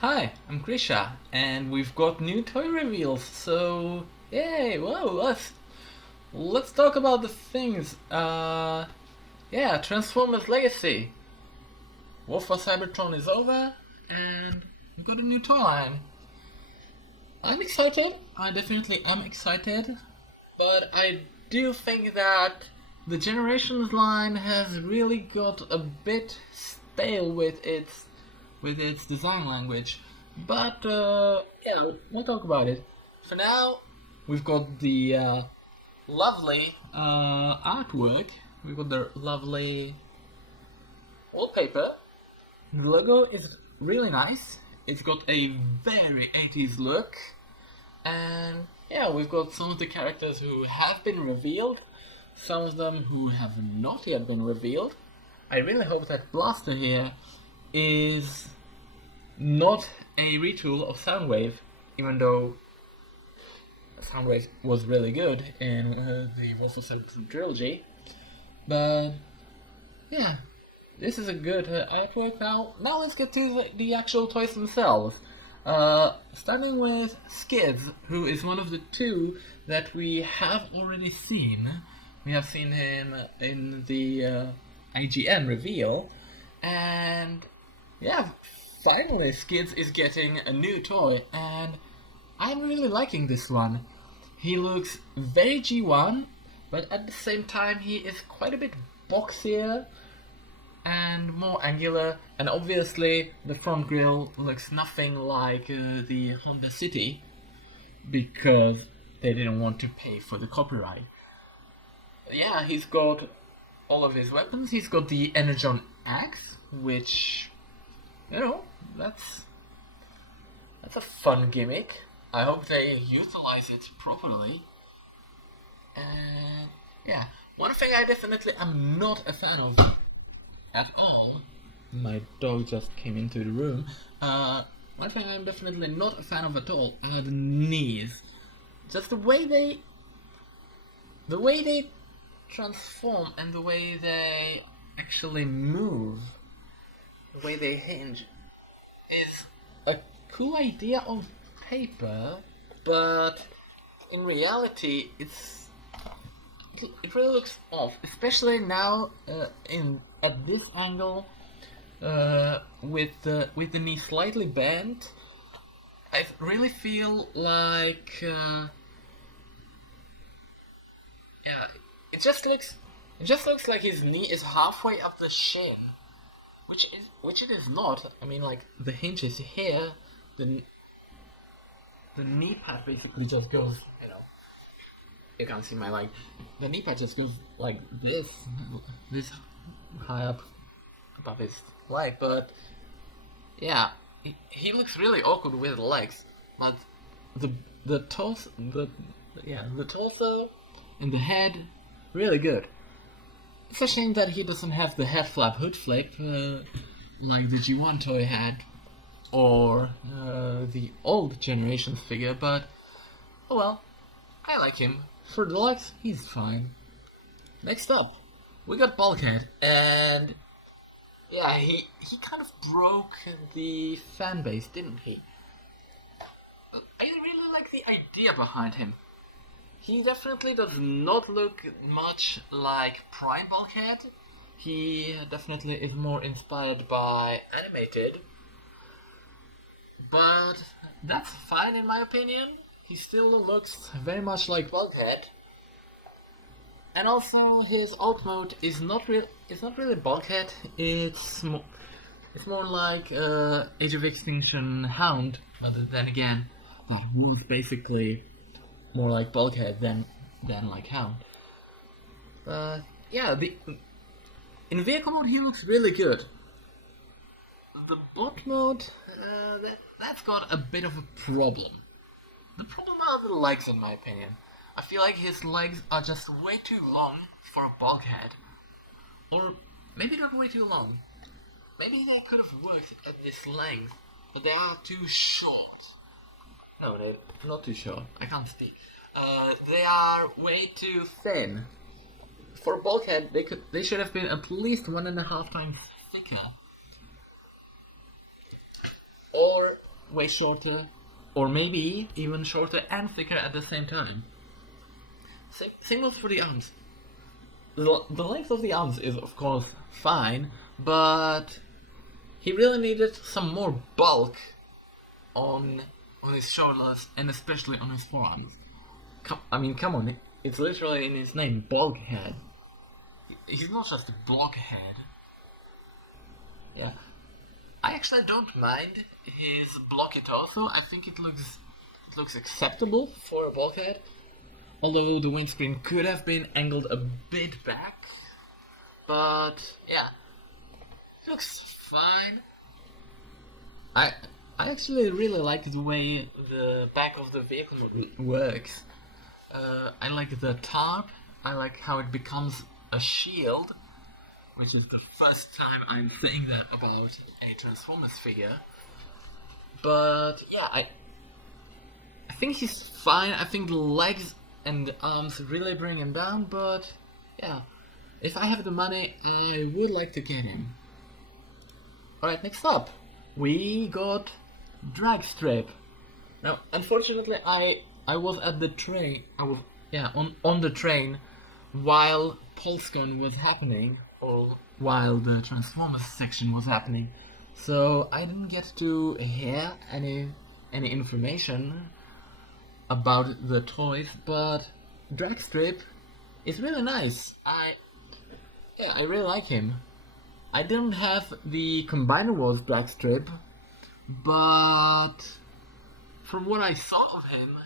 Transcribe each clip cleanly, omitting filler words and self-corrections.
Hi, I'm Krisha, and we've got new toy reveals. So, yay! Whoa, let's talk about the things. Yeah, Transformers Legacy. War for Cybertron is over, and we've got a new toy line. I'm excited. I definitely am excited, but I do think that the Generations line has really got a bit stale with its design language. But yeah, we'll talk about it. For now, we've got the lovely artwork. We've got the lovely wallpaper. The logo is really nice. It's got a very 80s look. And yeah, we've got some of the characters who have been revealed, some of them who have not yet been revealed. I really hope that Blaster here is not a retool of Soundwave, even though Soundwave was really good in the Wolfenstein trilogy. But yeah, this is a good artwork. Now let's get to the actual toys themselves. Starting with Skidz, who is one of the two that we have already seen. We have seen him in the IGN reveal, and yeah, finally Skidz is getting a new toy, and I'm really liking this one. He looks very G1, but at the same time he is quite a bit boxier and more angular, and obviously the front grille looks nothing like the Honda City because they didn't want to pay for the copyright. Yeah, he's got all of his weapons. He's got the Energon axe, which, you know, that's a fun gimmick. I hope they utilize it properly. And yeah, one thing I definitely am not a fan of at all. My dog just came into the room. One thing I'm definitely not a fan of at all are the knees. Just the way they transform and the way they actually move, the way they hinge, is a cool idea on paper, but in reality, it really looks off, especially now in at this angle with the knee slightly bent. I really feel like yeah, it just looks like his knee is halfway up the shin, which it is not. I mean, like the hinge is here, the the knee pad basically just goes, you can't see my leg. The knee pad just goes like this high up above his leg. But yeah, he looks really awkward with the legs. But the the torso, the torso and the head, really good. It's a shame that he doesn't have the head flap, hood flip, like the G1 toy had, or the old generations figure. But oh well, I like him. For the likes, he's fine. Next up, we got Bulkhead, and yeah, he kind of broke the fan base, didn't he? I really like the idea behind him. He definitely does not look much like Prime Bulkhead. He definitely is more inspired by animated, but that's fine in my opinion. He still looks very much like Bulkhead. And also, his alt mode is not real. It's not really Bulkhead. It's more like Age of Extinction Hound. But then again, that was basically more like Bulkhead than like Hound. But yeah, in vehicle mode he looks really good. The bot mode, that's got a bit of a problem. The problem are the legs, in my opinion. I feel like his legs are just way too long for a Bulkhead. Or maybe not way too long. Maybe they could have worked at this length, but they are too short. No, they're not too short. I can't speak. They are way too thin. For a Bulkhead, they should have been at least 1.5 times thicker. Or way shorter, or maybe even shorter and thicker at the same time. Same goes for the arms. The length of the arms is of course fine, but he really needed some more bulk on his shoulders and especially on his forearms. Come on, it's literally in his name, Bulkhead. He's not just a blockhead. Yeah, I actually don't mind his blocky torso. I think it looks acceptable for a bulkhead. Although the windscreen could have been angled a bit back, but yeah, it looks fine. I actually really like the way the back of the vehicle works. I like the tarp. I like how it becomes a shield, which is the first time I'm saying that about a Transformers figure. But yeah, I think he's fine. I think the legs and the arms really bring him down, but yeah, if I have the money, I would like to get him. Alright, next up, we got Dragstrip. Now, unfortunately, I was at the train. I was on the train while PulseCon was happening, or while the Transformers section was happening, so I didn't get to hear any information about the toys. But Dragstrip is really nice. I really like him. I didn't have the Combiner Wars Dragstrip, but from what I saw of him,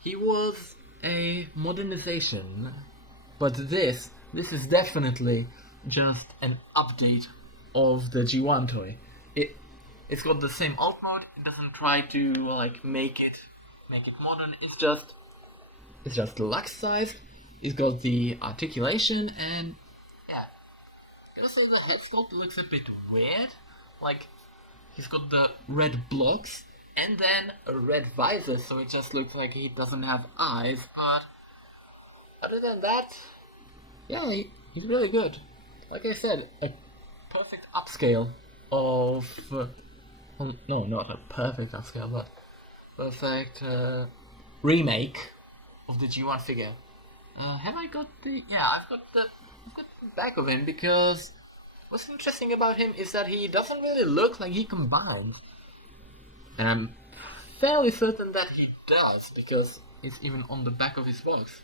he was a modernization. But this is definitely just an update of the G1 toy. It's got the same alt mode. It doesn't try to like make it modern. It's just deluxe sized. It's got the articulation, and yeah, I gotta say the head sculpt looks a bit weird. Like, he's got the red blocks and then a red visor, so it just looks like he doesn't have eyes. But other than that, yeah, he's really good. Like I said, a perfect upscale of... no, not a perfect upscale, but perfect remake of the G1 figure. Have I got the... Yeah, I've got the back of him, because what's interesting about him is that he doesn't really look like he combines. And I'm fairly certain that he does, because it's even on the back of his box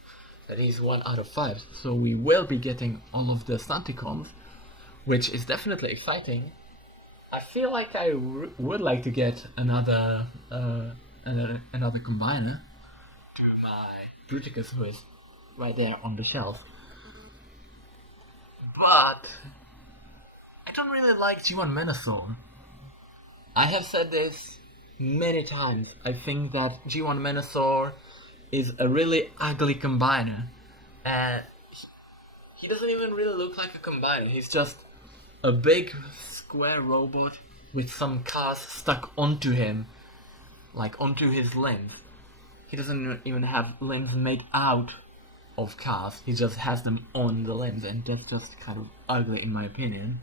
that he's 1 out of 5. So we will be getting all of the Stunticons, which is definitely exciting. I feel like I would like to get another combiner to my Bruticus, who is right there on the shelf. But I don't really like G1 Menasor. I have said this many times. I think that G1 Menasor is a really ugly combiner, and he doesn't even really look like a combiner. He's just a big square robot with some cars stuck onto him, like onto his limbs. He doesn't even have limbs made out of cars. He just has them on the limbs, and that's just kind of ugly in my opinion.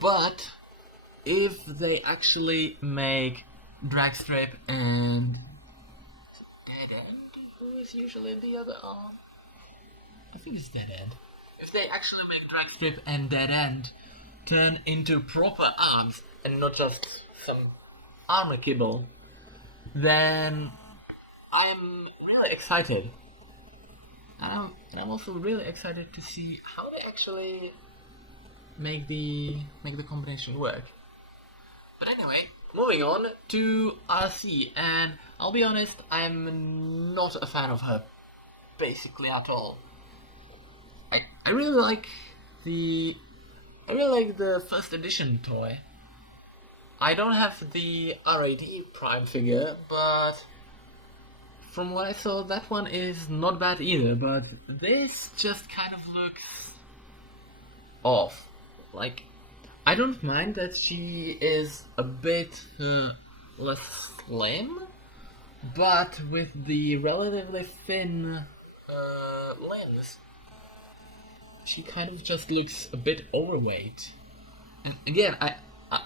But if they actually make Dragstrip and Dead End, who is usually the other arm? I think it's Dead End. If they actually make Dragstrip and Dead End turn into proper arms and not just some armor kibble, then I'm really excited. And I'm also really excited to see how they actually make the combination work. But anyway, moving on to RC, and I'll be honest, I'm not a fan of her basically at all. I really like the first edition toy. I don't have the RAD Prime figure, but from what I saw, that one is not bad either. But this just kind of looks off. Like, I don't mind that she is a bit less slim, but with the relatively thin limbs, she kind of just looks a bit overweight. And again,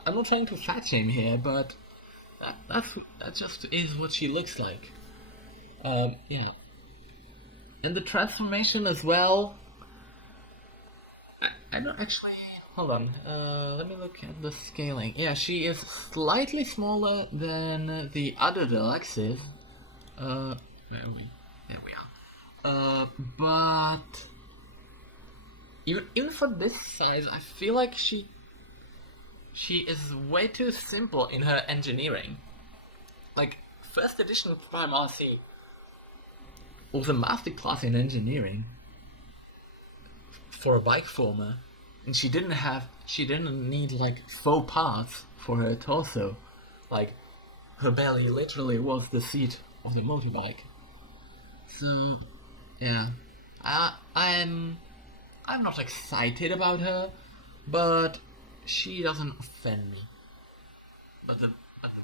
I'm not trying to fat shame here, but that just is what she looks like. Yeah, and the transformation as well. I don't actually. Hold on. Let me look at the scaling. Yeah, she is slightly smaller than the other deluxes. Where are we? There we are. But even for this size, I feel like she is way too simple in her engineering. Like first edition of Prime RC was a masterclass in engineering for a bike former, and she didn't need like faux parts for her torso, like her belly literally was the seat of the motorbike. So yeah, I'm not excited about her, but she doesn't offend me. But the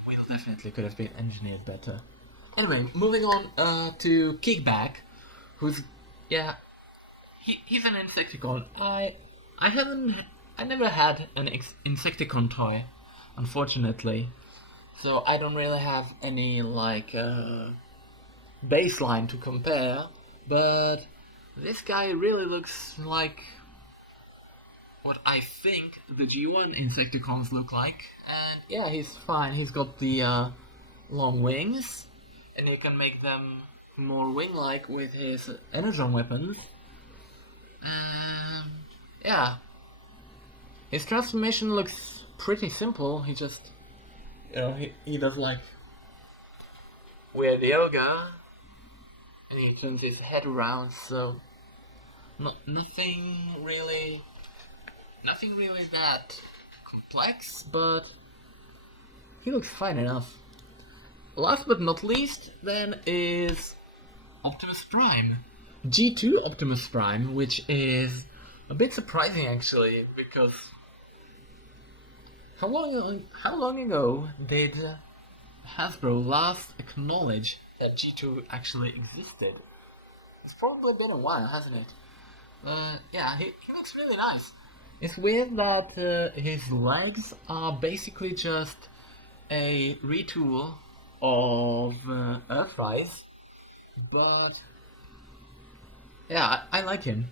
wheel definitely could have been engineered better. Anyway, moving on to Kickback, who's yeah, he's an Insecticon. I haven't I never had an Insecticon toy, unfortunately. So I don't really have any like baseline to compare, but this guy really looks like what I think the G1 Insecticons look like. And yeah, he's fine. He's got the long wings, and he can make them more wing-like with his energon weapons. And yeah, his transformation looks pretty simple. He just, he does like weird yoga, and he turns his head around. So nothing really that complex, but he looks fine enough. Last but not least, then, is Optimus Prime. G2 Optimus Prime, which is a bit surprising actually, because how long ago did Hasbro last acknowledge that G2 actually existed? It's probably been a while, hasn't it? Yeah, he looks really nice. It's weird that his legs are basically just a retool of Earthrise, but yeah, I like him.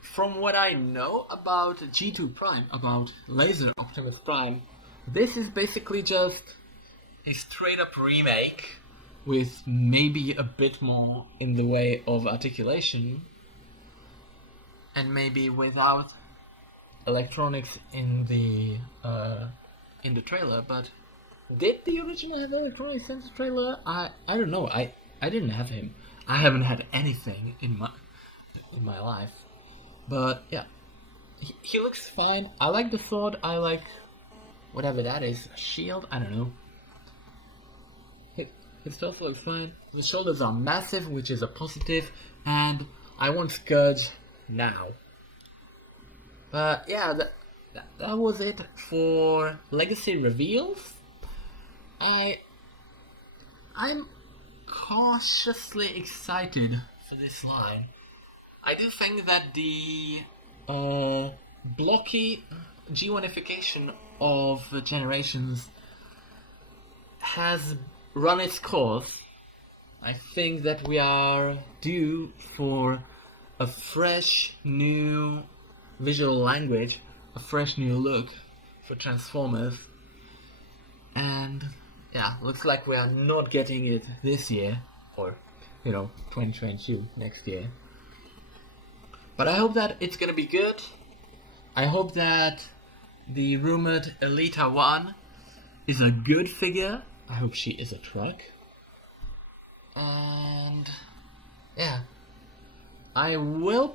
From what I know about G2 Prime, about Laser Optimus Prime, this is basically just a straight up remake with maybe a bit more in the way of articulation and maybe without electronics in the trailer. But did the original have electronics in the trailer? I don't know. I didn't have him. I haven't had anything in my life. But yeah, he looks fine. I like the sword. I like whatever that is. A shield? I don't know. His torso looks fine. His shoulders are massive, which is a positive, and I want Skidz now. But yeah, that was it for Legacy reveals. I'm cautiously excited for this line. I do think that the blocky G1ification of Generations has run its course. I think that we are due for a fresh new visual language, a fresh new look for Transformers. And yeah, looks like we are not getting it this year, or 2022, next year. But I hope that it's gonna be good. I hope that the rumored Elita 1 is a good figure. I hope she is a truck. And yeah, I will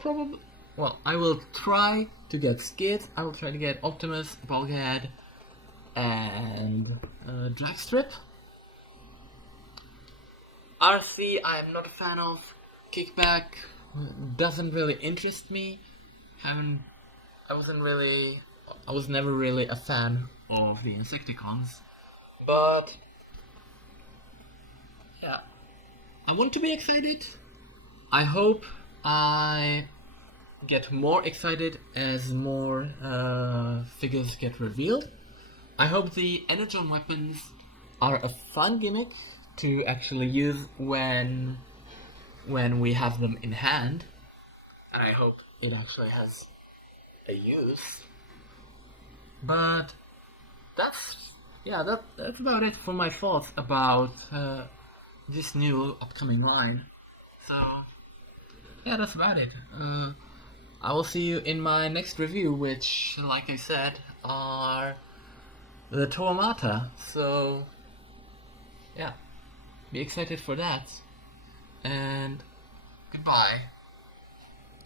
try to get Skidz. I will try to get Optimus, Bulkhead, and Dragstrip. RC, I am not a fan of. Kickback doesn't really interest me. I was never really a fan of the Insecticons. But yeah, I want to be excited. I hope I get more excited as more figures get revealed. I hope the energon weapons are a fun gimmick to actually use when we have them in hand, and I hope it actually has a use. But that's that's about it for my thoughts about this new upcoming line. So yeah, that's about it. I will see you in my next review, which, like I said, are the Tormata. So yeah, be excited for that. And goodbye.